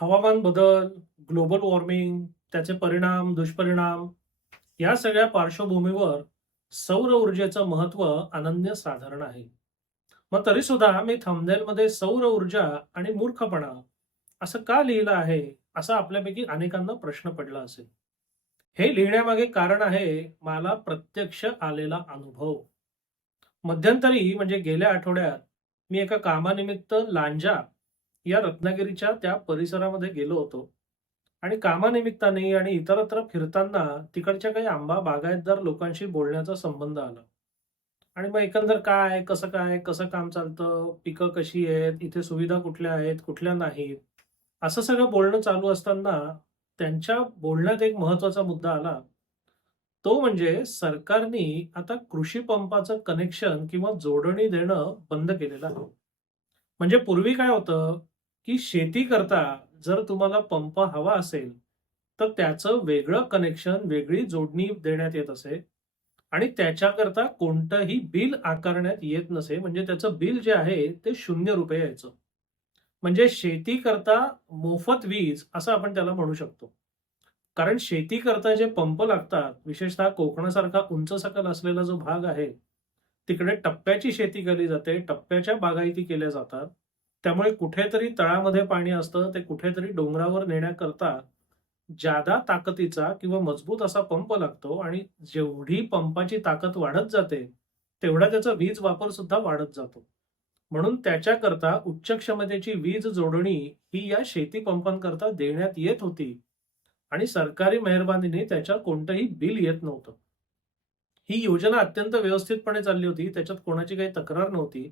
हवामान बदल, global warming, त्याचे परिणाम, दुष्परिणाम या सगळ्या पार्श्वभूमीवर सौर ऊर्जेचं महत्त्व अनन्य साधारण आहे. मग तरी सुद्धा मी थंबनेलमध्ये सौर ऊर्जा आणि मूर्खपणा असं का लिहिलं आहे, असा आपल्यापैकी अनेकांना प्रश्न पडला असेल. हे लिहिण्यामागे कारण आहे मला प्रत्यक्ष आलेला अनुभव. मध्यंतरी म्हणजे गेल्या आठवड्यात मी एका कामानिमित्त लांजा या रत्नागिरीच्या त्या परिसरामध्ये गेलो होतो. आणि कामानिमित्ताने आणि इतरत्र फिरताना तिकडच्या काही आंबा बागायतदार लोकांशी बोलण्याचा संबंध आला. आणि मग एकंदर काय कसं काय कसं काम चालतं पिकं कशी आहेत इथे सुविधा कुठल्या आहेत कुठल्या नाहीत असं सगळं बोलणं चालू असताना त्यांच्या बोलण्यात एक महत्त्वाचा मुद्दा आला. तो म्हणजे सरकारने आता कृषी पंपाचं कनेक्शन किंवा जोडणी देणं बंद केलेलं आहे. म्हणजे पूर्वी काय होतं की शेती करता जर तुम्हाला पंप हवा असेल तर त्याचं वेगळं कनेक्शन वेगळी जोडणी देण्यात येत असे. आणि त्याच्याकरता कोणतंही बिल आकारण्यात येत नसे. म्हणजे त्याचं बिल जे आहे ते शून्य रुपये यायचं. म्हणजे शेती करता मोफत वीज असं आपण त्याला म्हणू शकतो. कारण शेती करता जे पंप लागतात विशेषतः कोकणासारखा उंच सकल असलेला जो भाग आहे तिकडे टप्प्याची शेती केली जाते टप्प्याच्या बागायती केल्या जातात. त्यामुळे कुठेतरी तळामध्ये पाणी असतं ते कुठेतरी डोंगरावर नेण्याकरता जादा ताकदीचा किंवा मजबूत असा पंप लागतो आणि जेवढी पंपाची ताकद वाढत जाते तेवढा त्याचा वीज वापर सुद्धा वाढत जातो. म्हणून त्याच्याकरता उच्च क्षमतेची वीज जोडणी ही या शेती पंपांकरता देण्यात येत होती आणि सरकारी मेहरबानीने त्याच्यावर कोणतंही बिल येत नव्हतं. ही योजना अत्यंत व्यवस्थितपणे चालली होती त्याच्यात कोणाची काही तक्रार नव्हती.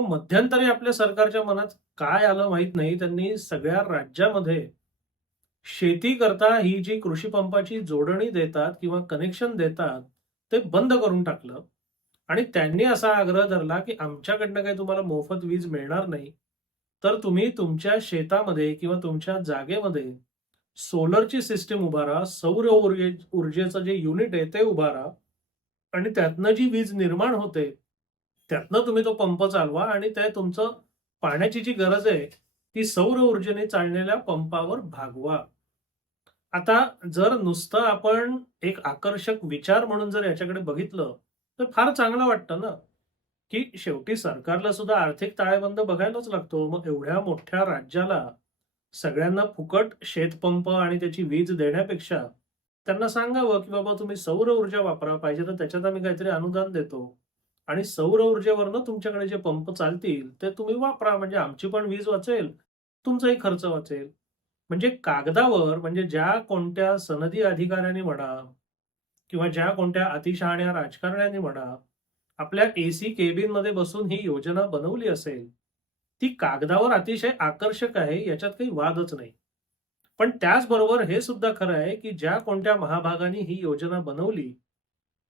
मध्यंतरी आपल्या सरकारच्या मनात काय आलं माहीत नाही. त्यांनी सगळ्या राज्यामध्ये शेती करता ही जी कृषी पंपाची जोडणी देतात किंवा कनेक्शन देतात ते बंद करून टाकलं. आणि त्यांनी असा आग्रह धरला की आमच्याकडनं काही तुम्हाला मोफत वीज मिळणार नाही. तर तुम्ही तुमच्या शेतामध्ये किंवा तुमच्या जागेमध्ये सोलरची सिस्टीम उभारा सौर ऊर्जे ऊर्जेचं जे युनिट आहे ते उभारा आणि त्यातनं जी वीज निर्माण होते त्यातनं तुम्ही तो पंप चालवा आणि ते तुमचं पाण्याची जी गरज आहे ती सौर ऊर्जेने चाललेल्या पंपावर भागवा. आता जर नुसतं आपण एक आकर्षक विचार म्हणून जर याच्याकडे बघितलं तर फार चांगलं वाटतं ना? की शेवटी सरकारला सुद्धा आर्थिक ताळेबंद बघायलाच लागतो. मग एवढ्या मोठ्या राज्याला सगळ्यांना फुकट शेतपंप आणि त्याची वीज देण्यापेक्षा त्यांना सांगावं की बाबा तुम्ही सौर ऊर्जा वापरा पाहिजे तर त्याच्यात आम्ही काहीतरी अनुदान देतो. आणि सौर ऊर्जेवरनं तुमच्याकडे जे पंप चालतील ते तुम्ही वापरा. म्हणजे आमची पण वीज वाचेल तुमचाही खर्च वाचेल. म्हणजे कागदावर म्हणजे ज्या कोणत्या सनदी अधिकाऱ्यांनी म्हणा किंवा ज्या कोणत्या अतिशहाण्या राजकारण्याने म्हणा आपल्या एसी केबिनमध्ये बसून ही योजना बनवली असेल ती कागदावर अतिशय आकर्षक आहे याच्यात काही वादच नाही. पण त्याचबरोबर हे सुद्धा खरं आहे की ज्या कोणत्या महाभागाने ही योजना बनवली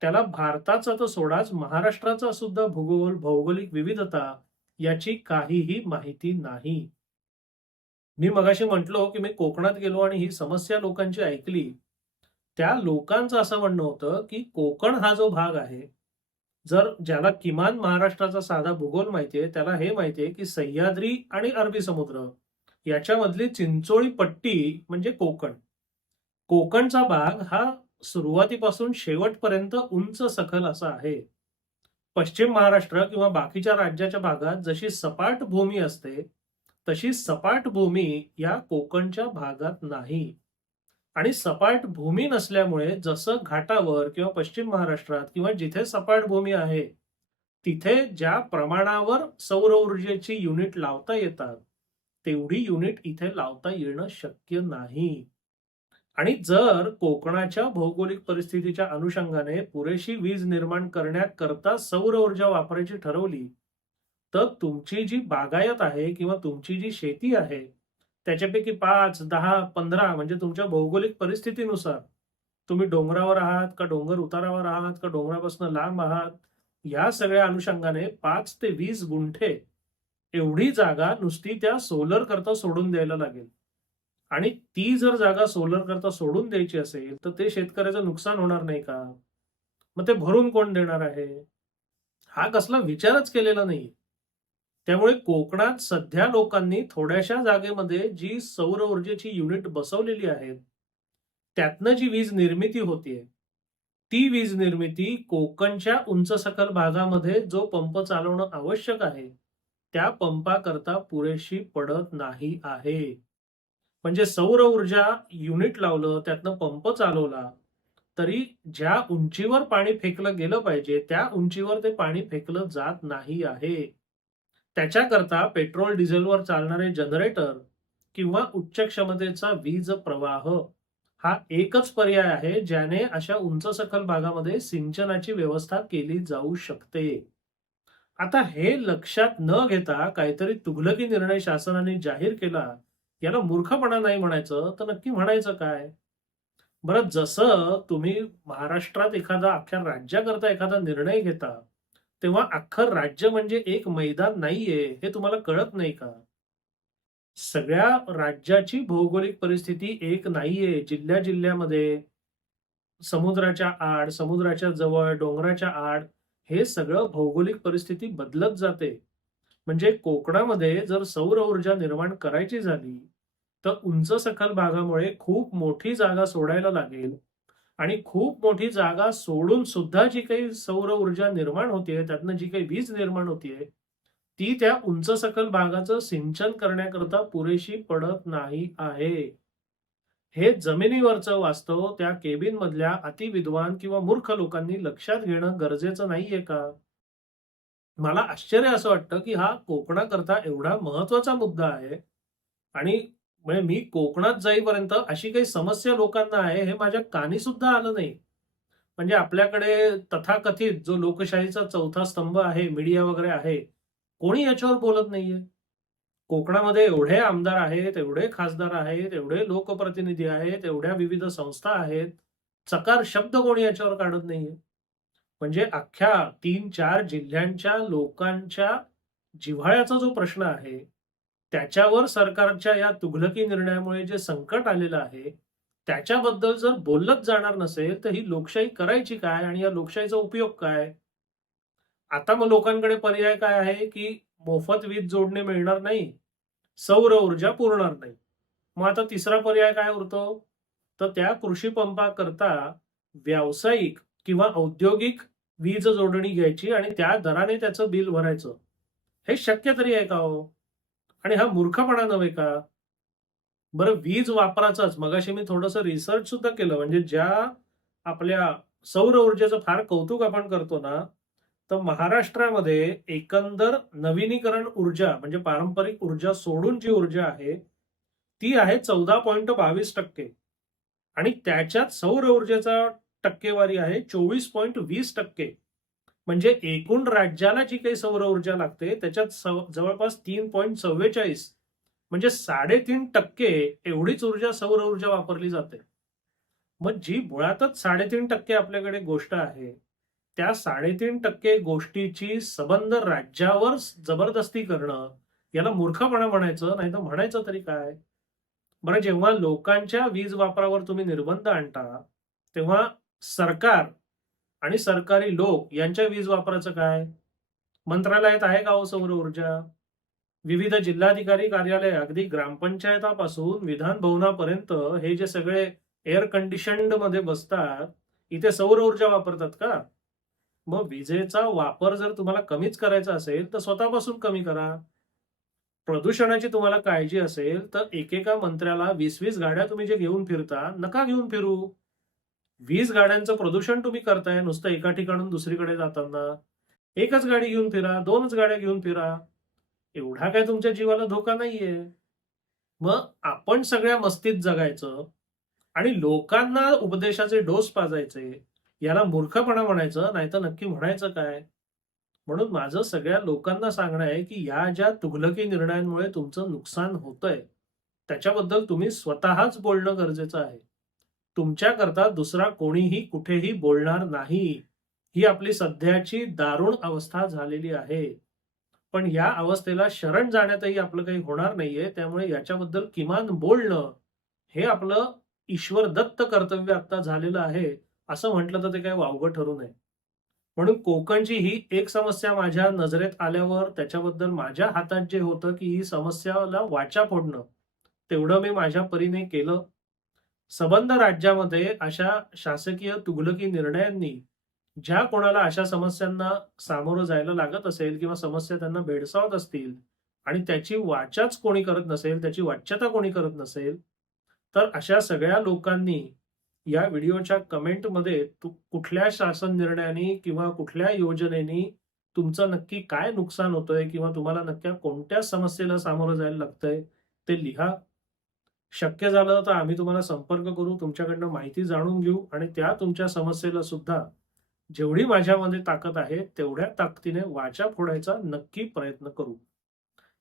त्याला भारताचा तर सोडाच महाराष्ट्राचा सुद्धा भूगोल भौगोलिक विविधता याची काहीही माहिती नाही. मी मगाशी म्हटलो की मी कोकणात गेलो आणि ही समस्या लोकांची ऐकली. त्या लोकांचं असं म्हणणं होतं की कोकण हा जो भाग आहे जर ज्याला किमान महाराष्ट्राचा साधा भूगोल माहितीये त्याला हे माहितीये की सह्याद्री आणि अरबी समुद्र याच्यामधली चिंचोळी पट्टी म्हणजे कोकण. कोकणचा भाग हा सुरुवातीपासून शेवटपर्यंत उंच सखल असा आहे. पश्चिम महाराष्ट्र किंवा बाकीच्या राज्याच्या भागात जशी सपाट भूमी असते तशी सपाट भूमी या कोकणच्या भागात नाही. आणि सपाट भूमी नसल्यामुळे जसं घाटावर किंवा पश्चिम महाराष्ट्रात किंवा जिथे सपाट भूमी आहे तिथे ज्या प्रमाणावर सौर ऊर्जेची युनिट लावता येतात तेवढी युनिट इथे लावता येणं शक्य नाही. आणि जर कोकणाच्या भौगोलिक परिस्थितीच्या अनुषंगाने पुरेशी वीज निर्माण करण्याकरता सौर ऊर्जा वापरायची ठरवली तर तुमची जी बागायत आहे किंवा तुमची जी शेती आहे त्याच्यापैकी पाच दहा पंधरा म्हणजे तुमच्या भौगोलिक परिस्थितीनुसार तुम्ही डोंगरावर आहात का डोंगर उतारावर आहात का डोंगरापासून लांब आहात या सगळ्या अनुषंगाने पाच ते वीस गुंठे एवढी जागा नुसती त्या सोलर करता सोडून द्यायला लागेल. आणि ती जर जागा सोलर करता सोडून द्यायची असेल तर ते शेतकऱ्याचं नुकसान होणार नाही का? मग ते भरून कोण देणार आहे? हा कसला विचारच केलेला नाही. त्यामुळे कोकणात सध्या लोकांनी थोड्याशा जागेमध्ये जी सौर ऊर्जेची युनिट बसवलेली आहेत त्यातनं जी वीज निर्मिती होतीये ती वीज निर्मिती कोकणच्या उंच सकल भागामध्ये जो पंप चालवणं आवश्यक आहे त्या पंपाकरता पुरेशी पडत नाही आहे. म्हणजे सौर ऊर्जा युनिट लावलं त्यातनं पंप चालवला तरी ज्या उंचीवर पाणी फेकलं गेलं पाहिजे त्या उंचीवर ते पाणी फेकलं जात नाही आहे. त्याच्याकरता पेट्रोल डिझेलवर चालणारे जनरेटर किंवा उच्च क्षमतेचा वीज प्रवाह हा एकच पर्याय आहे ज्याने अशा उंच सखल भागामध्ये सिंचनाची व्यवस्था केली जाऊ शकते. आता हे लक्षात न घेता काहीतरी तुघलकी निर्णय शासनाने जाहीर केला याला मूर्खपणा नाही म्हणायचं तर नक्की म्हणायचं काय? बरं जसं तुम्ही महाराष्ट्रात एखादा अख्ख्या राज्याकरता एखादा निर्णय घेता तेव्हा अख्खं राज्य म्हणजे एक मैदान नाहीये हे तुम्हाला कळत नाही का? सगळ्या राज्याची भौगोलिक परिस्थिती एक नाहीये जिल्ह्या जिल्ह्यामध्ये. समुद्राच्या आड समुद्राच्या जवळ डोंगराच्या आड हे सगळं भौगोलिक परिस्थिती बदलत जाते. म्हणजे कोकणामध्ये जर सौर ऊर्जा निर्माण करायची झाली तर उंच सखल भागामुळे खूप मोठी जागा सोडायला लागेल. आणि खूप मोठी जागा सोडून सुद्धा जी काही सौर ऊर्जा निर्माण होतीये त्यातनं जी काही वीज निर्माण होतीये ती त्या उंच सकल भागाचं सिंचन करण्याकरता पुरेशी पडत नाही आहे. हे जमिनीवरचं वास्तव त्या केबिन मधल्या अतिविद्वान किंवा मूर्ख लोकांनी लक्षात घेणं गरजेचं नाहीये का? मला आश्चर्य असं वाटतं की हा कोकणाकरता एवढा महत्त्वाचा मुद्दा आहे. आणि म्हणजे मी कोकणात जाईपर्यंत अशी काही समस्या लोकांना आहे हे माझ्या कानी सुद्धा आलं नाही. म्हणजे आपल्याकडे तथाकथित जो लोकशाहीचा चौथा स्तंभ आहे मीडिया वगैरे आहे कोणी याच्यावर बोलत नाहीये. कोकणामध्ये एवढे आमदार आहेत एवढे खासदार आहेत एवढे लोकप्रतिनिधी आहेत एवढ्या विविध संस्था आहेत. चकार शब्द कोणी याच्यावर काढत नाहीये. म्हणजे अख्ख्या तीन चार जिल्ह्यांच्या लोकांच्या जिव्हाळ्याचा जो प्रश्न आहे त्याच्यावर सरकारच्या या तुघलकी निर्णयामुळे जे संकट आलेलं आहे त्याच्याबद्दल जर बोललंच जाणार नसेल तर ही लोकशाही करायची काय आणि या लोकशाहीचा उपयोग काय? आता मग लोकांकडे पर्याय काय आहे की मोफत वीज जोडणे मिळणार नाही सौर ऊर्जा पुरणार नाही. मग आता तिसरा पर्याय काय उरतो? तर त्या कृषी पंपाकरता व्यावसायिक किंवा औद्योगिक वीज जोडणी घ्यायची आणि त्या दराने त्याचं बिल भरायचं. हे शक्य तरी आहे का हो? आणि हा मूर्खपणा नव्हे का? बरं वीज वापराचाच. मगाशी मी थोडंसं रिसर्च सुद्धा केलं. म्हणजे ज्या आपल्या सौर ऊर्जेचं फार कौतुक आपण करतो ना तर महाराष्ट्रामध्ये एकंदर नवीनीकरण ऊर्जा म्हणजे पारंपरिक ऊर्जा सोडून जी ऊर्जा आहे ती आहे चौदा पॉईंट बावीस टक्के. आणि त्याच्यात सौर ऊर्जेचा टक्केवारी आहे चोवीस पॉईंट वीस टक्के. म्हणजे एकूण राज्याला जी काही सौर ऊर्जा लागते त्याच्यात जवळपास तीन पॉईंट चव्वेचाळीस. म्हणजे साडेतीन टक्के एवढीच ऊर्जा सौर ऊर्जा वापरली जाते. मग जी मुळातच साडेतीन टक्के आपल्याकडे गोष्ट आहे त्या साडेतीन टक्के गोष्टीची सबंध राज्यावर जबरदस्ती करणं याला मूर्खपणा म्हणायचं नाही तर म्हणायचं तरी काय? बरं जेव्हा लोकांच्या वीज वापरावर तुम्ही निर्बंध आणता तेव्हा सरकार आणि सरकारी लोक यांच्या वीज वापराचं काय? मंत्रालयात आहे का हो सौर ऊर्जा? विविध जिल्हाधिकारी कार्यालय अगदी ग्रामपंचायतापासून विधान भवनापर्यंत हे जे सगळे एअर कंडिशन्डमध्ये बसतात इथे सौर ऊर्जा वापरतात का? मग विजेचा वापर जर तुम्हाला कमीच करायचा असेल तर स्वतःपासून कमी करा. प्रदूषणाची तुम्हाला काळजी असेल तर एकेका मंत्र्याला वीस वीस गाड्या तुम्ही जे घेऊन फिरता नका घेऊन फिरू. वीस गाड्यांचं प्रदूषण तुम्ही करताय नुसतं एका ठिकाणून दुसरीकडे जाताना. एकच गाडी घेऊन फिरा दोनच गाड्या घेऊन फिरा. एवढा काय तुमच्या जीवाला धोका नाहीये. मग आपण सगळ्या मस्तीत जगायचं आणि लोकांना उपदेशाचे डोस पाजायचे याला मूर्खपणा म्हणायचं नाही तर नक्की म्हणायचं काय? म्हणून माझं सगळ्या लोकांना सांगणं आहे की या ज्या तुघलकी निर्णयांमुळे तुमचं नुकसान होतंय त्याच्याबद्दल तुम्ही स्वतःच बोलणं गरजेचं आहे. तुमच्याकरता दुसरा कोणीही कुठेही बोलणार नाही. ही आपली सध्याची दारुण अवस्था झालेली आहे. पण या अवस्थेला शरण जाण्यातही आपलं काही होणार नाहीये. त्यामुळे याच्याबद्दल किमान बोलणं हे आपलं ईश्वर दत्त कर्तव्य आता झालेलं आहे. असं म्हटलं तर ते काही वावगं ठरू नये. म्हणून कोकणची ही एक समस्या माझ्या नजरेत आल्यावर त्याच्याबद्दल माझ्या हातात जे होतं की ही समस्याला वाचा फोडणं तेवढं मी माझ्या परीने केलं. सबंध राज्यामध्ये अशा शासकीय तुघलकी निर्णयांनी ज्या कोणाला अशा समस्यांना सामोरं जायला लागत असेल किंवा समस्या त्यांना भेडसावत असतील आणि त्याची वाचाच कोणी करत नसेल त्याची वाच्यता कोणी करत नसेल तर अशा सगळ्या लोकांनी या व्हिडिओच्या कमेंटमध्ये तु- कुठल्या शासन निर्णयाने किंवा कुठल्या योजनेनी तुमचं नक्की काय नुकसान होतंय किंवा तुम्हाला नक्की कोणत्या समस्येला सामोरं जायला लागतंय ते लिहा. शक्य झालं तर आम्ही तुम्हाला संपर्क करू तुमच्याकडनं माहिती जाणून घेऊ आणि त्या तुमच्या समस्येला सुद्धा जेवढी माझ्यामध्ये ताकद आहे तेवढ्या ताकदीने वाचा फोडायचा नक्की प्रयत्न करू.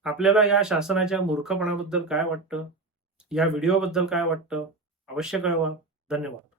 आपल्याला या शासनाच्या मूर्खपणाबद्दल काय वाटतं? या व्हिडिओबद्दल काय वाटतं? अवश्य कळवा. धन्यवाद.